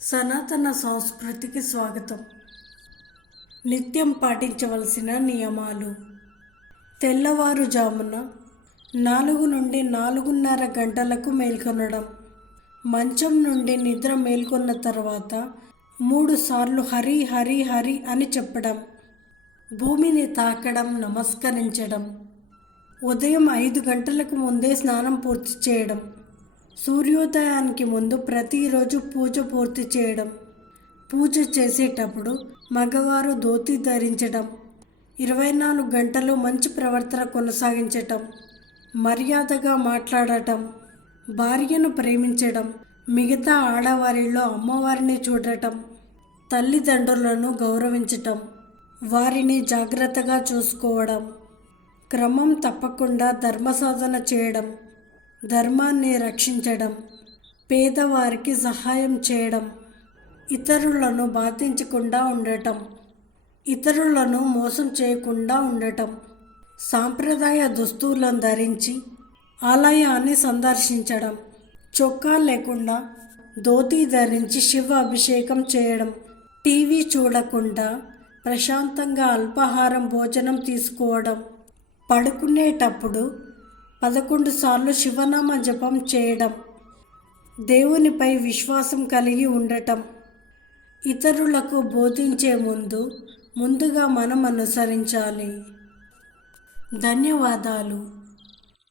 సనాతన సంస్కృతికి స్వాగతం. నిత్యం పాటించవలసిన నియమాలు. తెల్లవారుజామున నాలుగు నుండి నాలుగున్నర గంటలకు మేల్కొనడం మంచం నుండి నిద్ర మేల్కొన్న తర్వాత మూడు సార్లు హరి హరి హరి అని చెప్పడం భూమిని తాకడం నమస్కరించడం ఉదయం ఐదు గంటలకు ముందే స్నానం పూర్తి చేయడం సూర్యోదయానికి ముందు ప్రతిరోజు పూజ పూర్తి చేయడం. పూజ చేసేటప్పుడు మగవారు ధోతి ధరించడం. ఇరవై నాలుగు గంటలు మంచి ప్రవర్తన కొనసాగించటం. మర్యాదగా మాట్లాడటం. భార్యను ప్రేమించడం. మిగతా ఆడవారిలో అమ్మవారిని చూడటం. తల్లిదండ్రులను గౌరవించటం. వారిని జాగ్రత్తగా చూసుకోవడం. క్రమం తప్పకుండా ధర్మసాధన చేయడం. ధర్మాన్ని రక్షించడం పేదవారికి సహాయం చేయడం ఇతరులను బాధించకుండా ఉండటం ఇతరులను మోసం చేయకుండా ఉండటం సాంప్రదాయ దుస్తులను ధరించి ఆలయాన్ని సందర్శించడం చొక్కా లేకుండా ధోతి ధరించి శివ అభిషేకం చేయడం టీవీ చూడకుండా ప్రశాంతంగా అల్పాహారం భోజనం తీసుకోవడం పడుకునేటప్పుడు పదకొండు సార్లు శివనామ జపం చేయడం దేవునిపై విశ్వాసం కలిగి ఉండటం. ఇతరులకు బోధించే ముందు ముందుగా మనం అనుసరించాలి ధన్యవాదాలు.